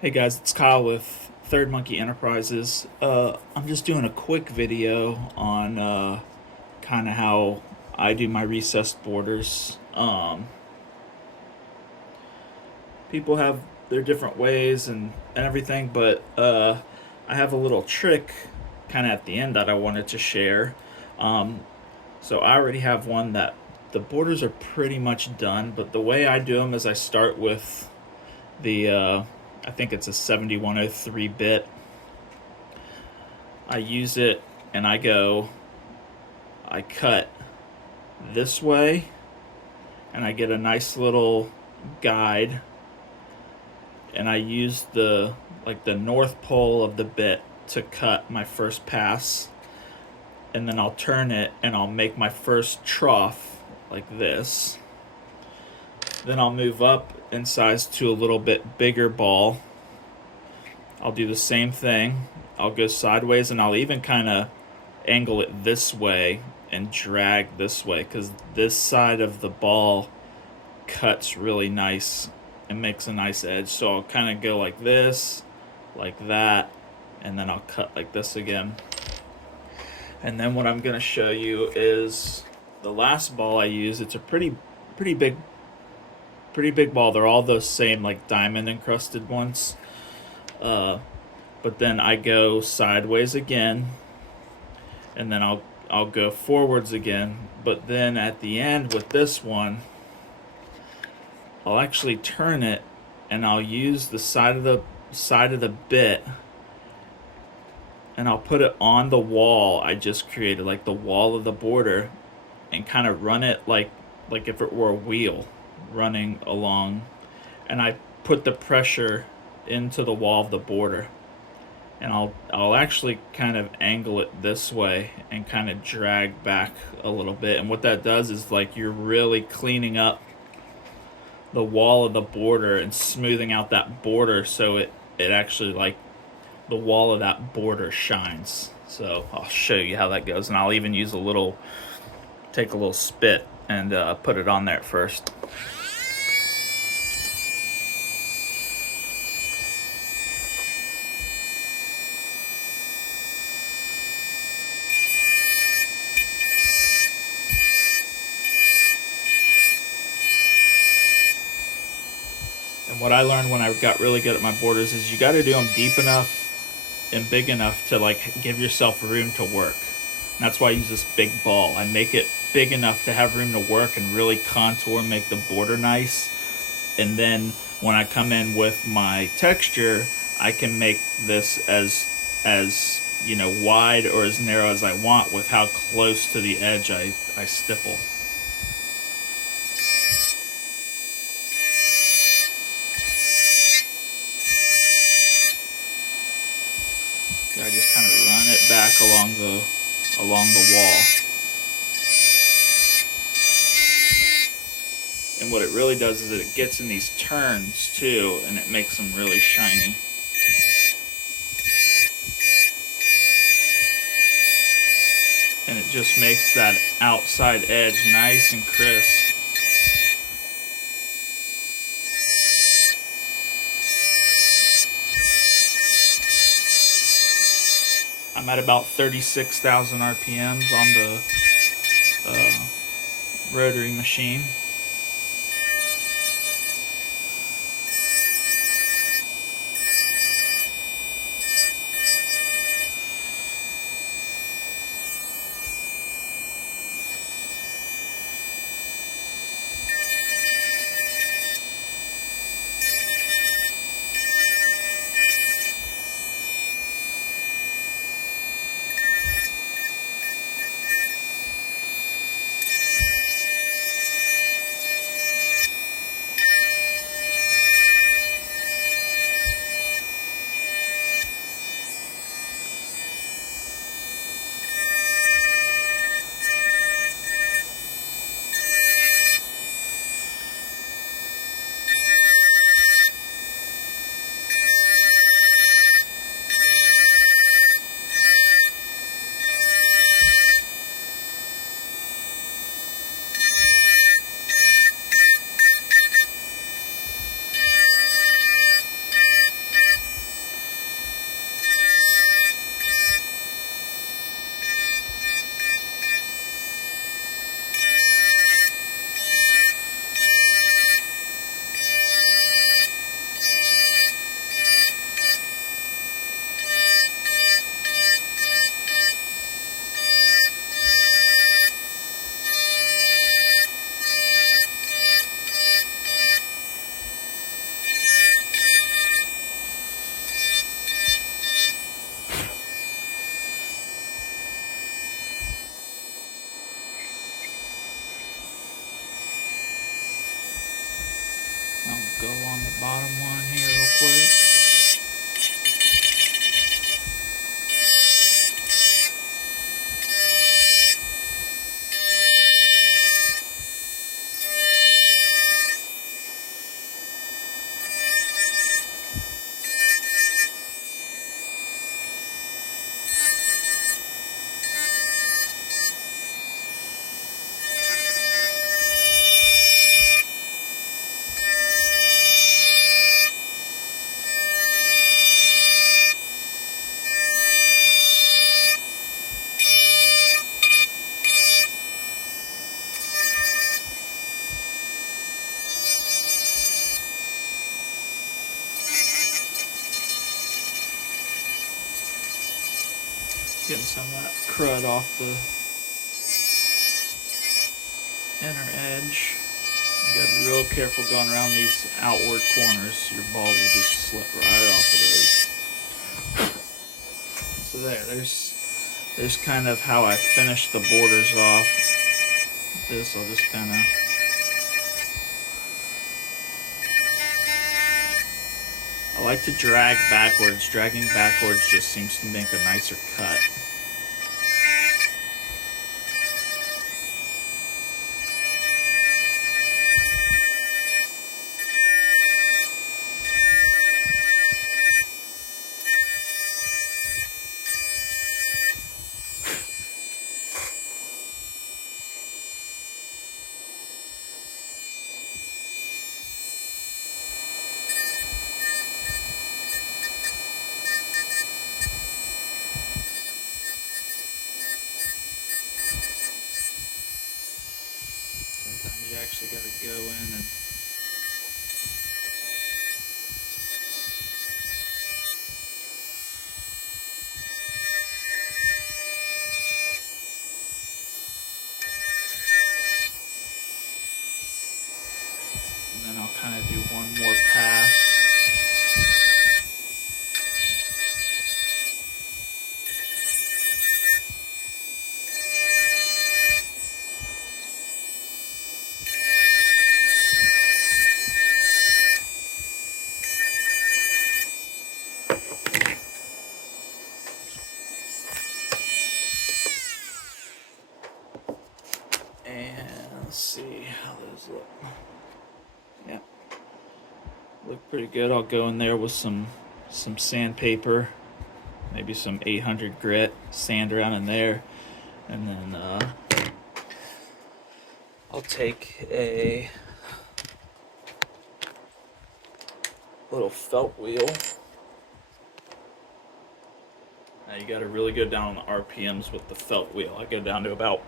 Hey guys, it's Kyle with Third Monkey Enterprises. I'm just doing a quick video on kind of how I do my recessed borders. People have their different ways and everything, but I have a little trick kind of at the end that I wanted to share. Um, so I already have one that the borders are pretty much done, but the way I do them is I start with the I think it's a 7103 bit. I use it and I cut this way and I get a nice little guide, and I use the north pole of the bit to cut my first pass, and then I'll turn it and I'll make my first trough like this. Then I'll move up in size to a little bit bigger ball. I'll do the same thing. I'll go sideways and I'll even kind of angle it this way and drag this way because this side of the ball cuts really nice and makes a nice edge. So I'll kind of go like that, and then I'll cut like this again. And then what I'm going to show you is the last ball I use. It's a pretty big pretty big ball. They're all those same like diamond encrusted ones. But then I go sideways again, and then I'll go forwards again. But then at the end with this one, I'll actually turn it and I'll use the side of the bit, and I'll put it on the wall I just created, like the wall of the border, and kind of run it like if it were a wheel running along, and I put the pressure into the wall of the border, and I'll actually kind of angle it this way and kind of drag back a little bit. And what that does is like you're really cleaning up the wall of the border and smoothing out that border, so it actually like the wall of that border shines. So I'll show you how that goes, and I'll even use take a little spit and put it on there first. And what I learned when I got really good at my borders is you got to do them deep enough and big enough to like give yourself room to work. And that's why I use this big ball. I make it big enough to have room to work and really contour and make the border nice. And then when I come in with my texture, I can make this as wide or as narrow as I want with how close to the edge I stipple. I just kind of run it back along the wall. And what it really does is it gets in these turns too, and it makes them really shiny. And it just makes that outside edge nice and crisp. I'm at about 36,000 RPMs on the rotary machine. Getting some of that crud off the inner edge. You gotta be real careful going around these outward corners. Your ball will just slip right off of those. So there's kind of how I finish the borders off. This I'll just kind of I like to drag backwards. Dragging backwards just seems to make a nicer cut. Sometimes you actually got to go in and then I'll kind of do one more pass. Let's see how those look. Yeah, look pretty good. I'll go in there with some sandpaper, maybe some 800 grit, sand around in there, and then I'll take a little felt wheel. Now you got to really go down on the RPMs with the felt wheel. I go down to about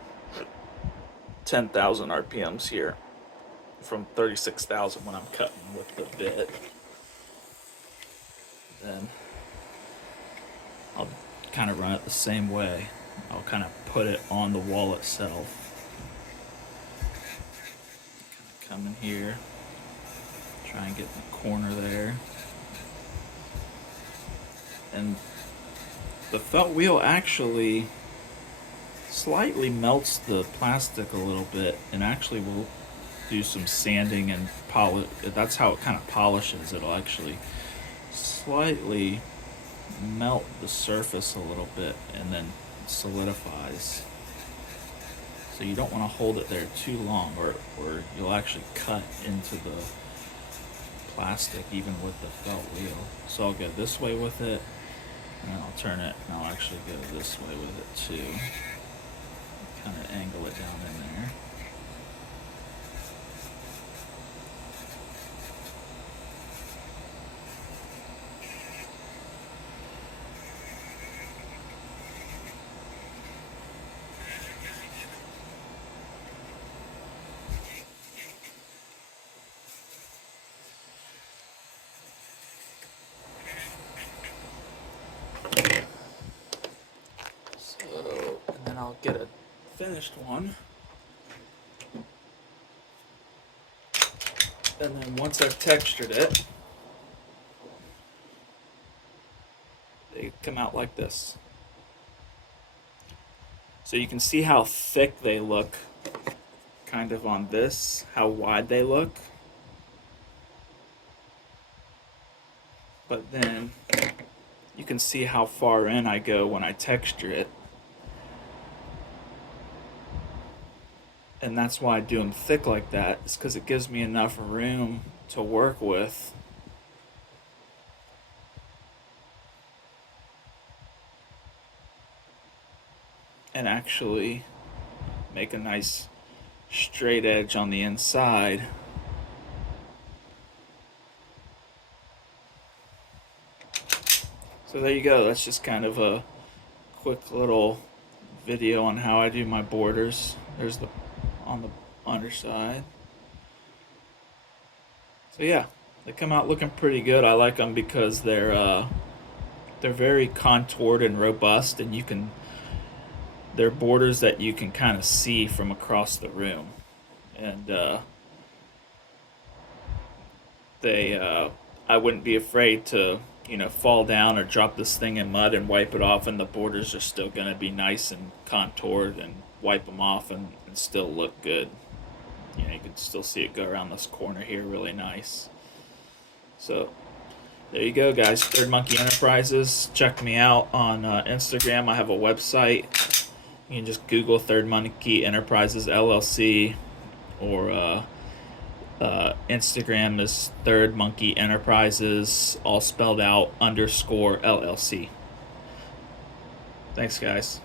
10,000 RPMs here from 36,000 when I'm cutting with the bit. Then I'll kind of run it the same way. I'll kind of put it on the wall itself. Kind of come in here, try and get in the corner there. And the felt wheel actually slightly melts the plastic a little bit and actually will do some sanding and polish. That's how it kind of polishes. It'll actually slightly melt the surface a little bit and then solidifies. So you don't want to hold it there too long or you'll actually cut into the plastic even with the felt wheel. So I'll go this way with it and then I'll turn it and I'll actually go this way with it too. Kind of angle it down in there. So, and then I'll get a finished one, and then once I've textured it, they come out like this. So you can see how thick they look kind of on this, how wide they look, but then you can see how far in I go when I texture it. And that's why I do them thick like that, is because it gives me enough room to work with. And actually make a nice straight edge on the inside. So there you go. That's just kind of a quick little video on how I do my borders. There's the on the underside. So yeah, they come out looking pretty good. I like them because they're very contoured and robust, and you can they're borders that you can kind of see from across the room, and they I wouldn't be afraid to fall down or drop this thing in mud and wipe it off, and the borders are still going to be nice and contoured, and wipe them off and still look good. You can still see it go around this corner here really nice. So there you go, guys. Third Monkey Enterprises. Check me out on Instagram. I have a website. You can just Google Third Monkey Enterprises LLC, or Instagram is Third Monkey Enterprises, all spelled out, _LLC. Thanks, guys.